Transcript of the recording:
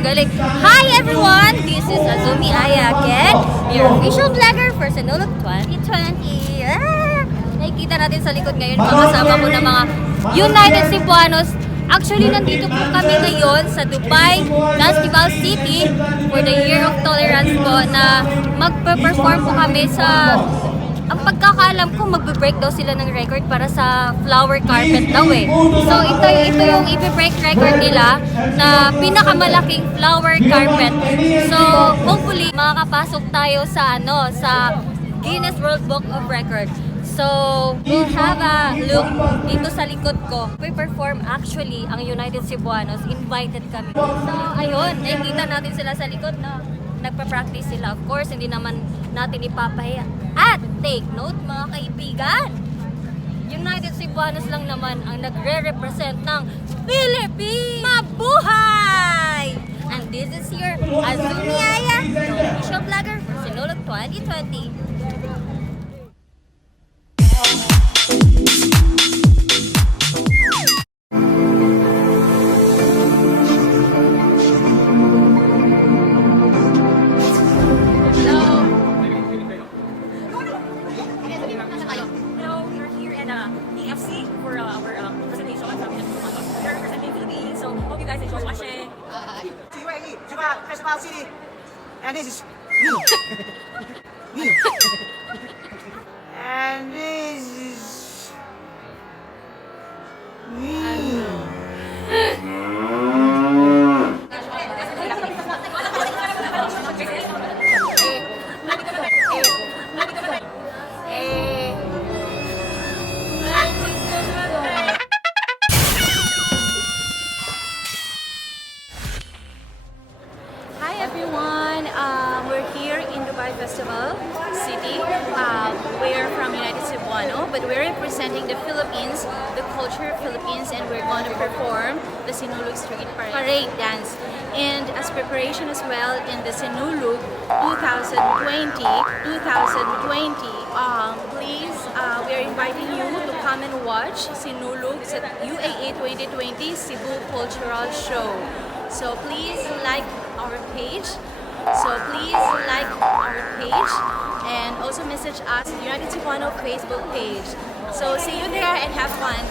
Ang galing. Hi everyone! This is Azumi Aya again, your official vlogger for Sinulog 2020. Nakikita natin sa likod ngayon mga kasama ko ng mga United Cebuanos. Actually, nandito po kami ngayon sa Dubai Festival City for the Year of Tolerance po na magpe-perform po kami sa... Ang pagkakaalam ko, magbe-break daw sila ng record para sa flower carpet daw eh. So ito yung i-break record nila na pinakamalaking flower carpet. So hopefully makakapasok tayo sa sa Guinness World Book of Records. So we'll have a look dito sa likod ko. We perform actually ang United Cebuanos. Invited kami. So ayun, nakikita natin sila sa likod na nagpa-practice sila. Of course, hindi naman natin ipapahiya. At take note mga kaibigan, United Cebuanos lang naman ang nagre-represent ng Philippines! Mabuhay! And this is your Azumi Aya, the official vlogger for Sinulog 2020. For our presentation from we are representing Philippines, so hope you guys enjoy watching. UAE, Festival City, and this is me. Me. And this is me. Everyone, we're here in Dubai Festival City. We're from United Cebuano, but we're representing the Philippines, the culture of Philippines, and we're going to perform the Sinulog Street Parade dance. And as preparation as well in the Sinulog 2020, please, we are inviting you to come and watch Sinulog at UAE 2020 Cebu Cultural Show. So please like our page. And also message us United Cebuano Facebook page. So see you there and have fun.